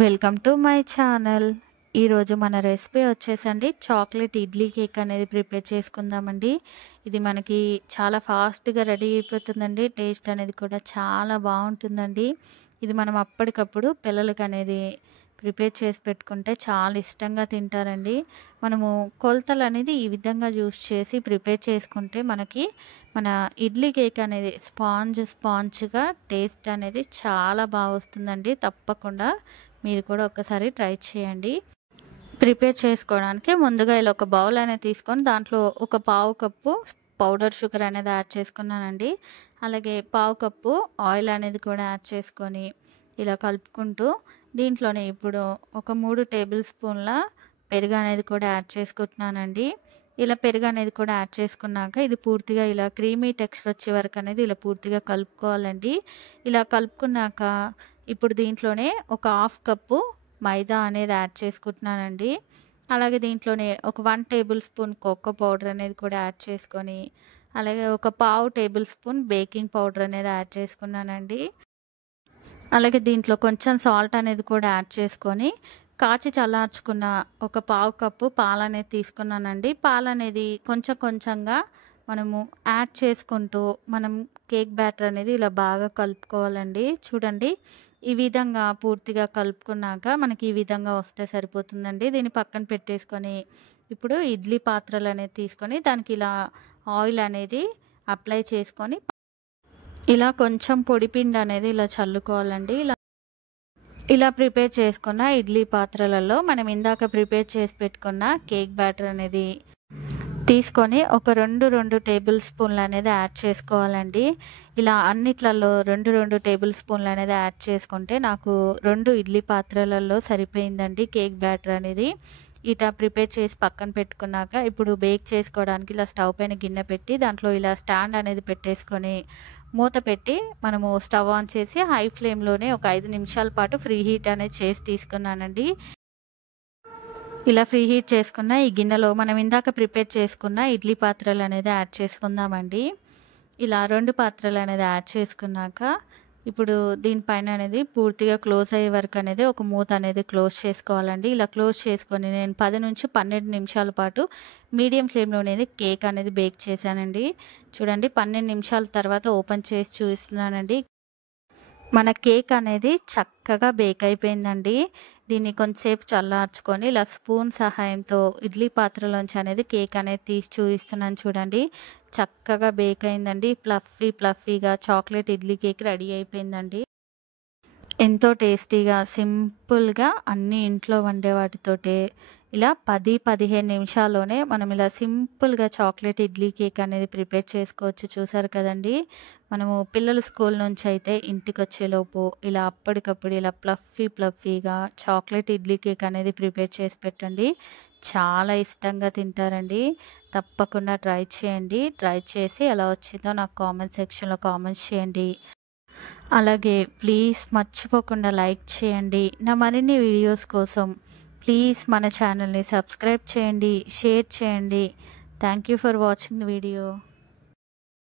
Welcome to my channel. ఈరోజు మన recipe వచ్చేసండి చాక్లెట్ ఇడ్లీ కేక్ అనేది ప్రిపేర్ చేసుకుందామండి. ఇది మనకి చాలా ఫాస్ట్గా రెడీ అయిపోతుందండి. టేస్ట్ అనేది కూడా చాలా బాగుంటుందండి. ఇది మనం అప్పటికప్పుడు పిల్లలకి అనేది ప్రిపేర్ చేసి పెట్టుకుంటే చాలా ఇష్టంగా తింటారండి. మనము కొలతలు అనేది ఈ విధంగా యూస్ చేసి ప్రిపేర్ చేసుకుంటే మనకి మన ఇడ్లీ కేక్ అనేది స్పాంజ్గా టేస్ట్ అనేది చాలా బాగా వస్తుందండి. తప్పకుండా మీరు కూడా ఒక్కసారి ట్రై చేయండి. ప్రిపేర్ చేసుకోవడానికి ముందుగా ఇలా ఒక బౌల్ అనేది తీసుకొని దాంట్లో ఒక పావు కప్పు పౌడర్ షుగర్ అనేది యాడ్ చేసుకున్నానండి. అలాగే పావు కప్పు ఆయిల్ అనేది కూడా యాడ్ చేసుకొని ఇలా కలుపుకుంటూ దీంట్లోనే ఇప్పుడు ఒక 3 టేబుల్ స్పూన్ల పెరుగు అనేది కూడా యాడ్ చేసుకుంటున్నానండి. ఇలా పెరుగు అనేది కూడా యాడ్ చేసుకున్నాక ఇది పూర్తిగా ఇలా క్రీమీ టెక్స్చర్ వచ్చే వరకు అనేది ఇలా పూర్తిగా కలుపుకోవాలండి. ఇలా కలుపుకున్నాక ఇప్పుడు దీంట్లోనే ఒక హాఫ్ కప్పు మైదా అనేది యాడ్ చేసుకుంటున్నానండి. అలాగే దీంట్లోనే ఒక 1 టేబుల్ స్పూన్ కోకో పౌడర్ అనేది కూడా యాడ్ చేసుకొని అలాగే ఒక పావు టేబుల్ స్పూన్ బేకింగ్ పౌడర్ అనేది యాడ్ చేసుకున్నానండి. అలాగే దీంట్లో కొంచెం సాల్ట్ అనేది కూడా యాడ్ చేసుకొని కాచి చల్లార్చుకున్న ఒక పావు కప్పు పాలు అనేది తీసుకున్నానండి. పాలు అనేది కొంచెం కొంచెంగా మనము యాడ్ చేసుకుంటూ మనం కేక్ బ్యాటర్ అనేది ఇలా బాగా కలుపుకోవాలండి. చూడండి, ఈ విధంగా పూర్తిగా కలుపుకున్నాక మనకి ఈ విధంగా వస్తే సరిపోతుందండి. దీన్ని పక్కన పెట్టేసుకొని ఇప్పుడు ఇడ్లీ పాత్రలు అనేది తీసుకొని దానికి ఇలా ఆయిల్ అనేది అప్లై చేసుకొని ఇలా కొంచెం పొడిపిండి అనేది ఇలా చల్లుకోవాలండి. ఇలా ప్రిపేర్ చేసుకున్న ఇడ్లీ పాత్రలలో మనం ఇందాక ప్రిపేర్ చేసి పెట్టుకున్న కేక్ బ్యాటర్ అనేది తీసుకొని ఒక 2 టేబుల్ స్పూన్లు అనేది యాడ్ చేసుకోవాలండి. ఇలా అన్నిట్లలో 2 టేబుల్ స్పూన్లు అనేది యాడ్ చేసుకుంటే నాకు 2 ఇడ్లీ పాత్రలలో సరిపోయిందండి కేక్ బ్యాటర్ అనేది. ఇటా ప్రిపేర్ చేసి పక్కన పెట్టుకున్నాక ఇప్పుడు బేక్ చేసుకోవడానికి ఇలా స్టవ్ పైన గిన్నె పెట్టి దాంట్లో ఇలా స్టాండ్ అనేది పెట్టేసుకొని మూత పెట్టి మనము స్టవ్ ఆన్ చేసి హై ఫ్లేమ్లోనే ఒక 5 నిమిషాల పాటు ఫ్రీ హీట్ అనేది చేసి తీసుకున్నానండి. ఇలా ఫ్రీ హీట్ చేసుకున్న ఈ గిన్నెలో మనం ఇందాక ప్రిపేర్ చేసుకున్న ఇడ్లీ పాత్రలు అనేది యాడ్ చేసుకుందామండి. ఇలా 2 పాత్రలు అనేది యాడ్ చేసుకున్నాక ఇప్పుడు దీనిపైన అనేది పూర్తిగా క్లోజ్ అయ్యే వరకు అనేది ఒక మూత అనేది క్లోజ్ చేసుకోవాలండి. ఇలా క్లోజ్ చేసుకొని నేను 10 నుంచి 12 నిమిషాల పాటు మీడియం ఫ్లేమ్లోనేది కేక్ అనేది బేక్ చేశానండి. చూడండి, 12 నిమిషాల తర్వాత ఓపెన్ చేసి చూపిస్తున్నానండి. మన కేక్ అనేది చక్కగా బేక్ అయిపోయిందండి. దీన్ని కొంచెంసేపు చల్లార్చుకొని ఇలా స్పూన్ సహాయంతో ఇడ్లీ పాత్రలోంచి అనేది కేక్ అనేది తీసి చూపిస్తున్నాను. చూడండి, చక్కగా బేక్ అయిందండి. ఫ్లఫీగా చాక్లెట్ ఇడ్లీ కేక్ రెడీ అయిపోయిందండి. ఎంతో టేస్టీగా సింపుల్గా అన్ని ఇంట్లో వండే వాటితోటే ఇలా 10-15 నిమిషాల్లోనే మనం ఇలా సింపుల్గా చాక్లెట్ ఇడ్లీ కేక్ అనేది ప్రిపేర్ చేసుకోవచ్చు. చూసారు కదండి, మనము పిల్లలు స్కూల్ నుంచి అయితే ఇంటికి వచ్చేలోపు ఇలా అప్పటికప్పుడు ఇలా ఫ్లఫీగా చాక్లెట్ ఇడ్లీ కేక్ అనేది ప్రిపేర్ చేసి పెట్టండి. చాలా ఇష్టంగా తింటారండి. తప్పకుండా ట్రై చేయండి. ట్రై చేసి ఎలా వచ్చిందో నాకు కామెంట్ సెక్షన్లో కామెంట్స్ చేయండి. అలాగే ప్లీజ్ మర్చిపోకుండా లైక్ చేయండి. నా మరిన్ని వీడియోస్ కోసం ప్లీజ్ మన ఛానల్ని సబ్స్క్రైబ్ చేయండి, షేర్ చేయండి. Thank you for watching the video.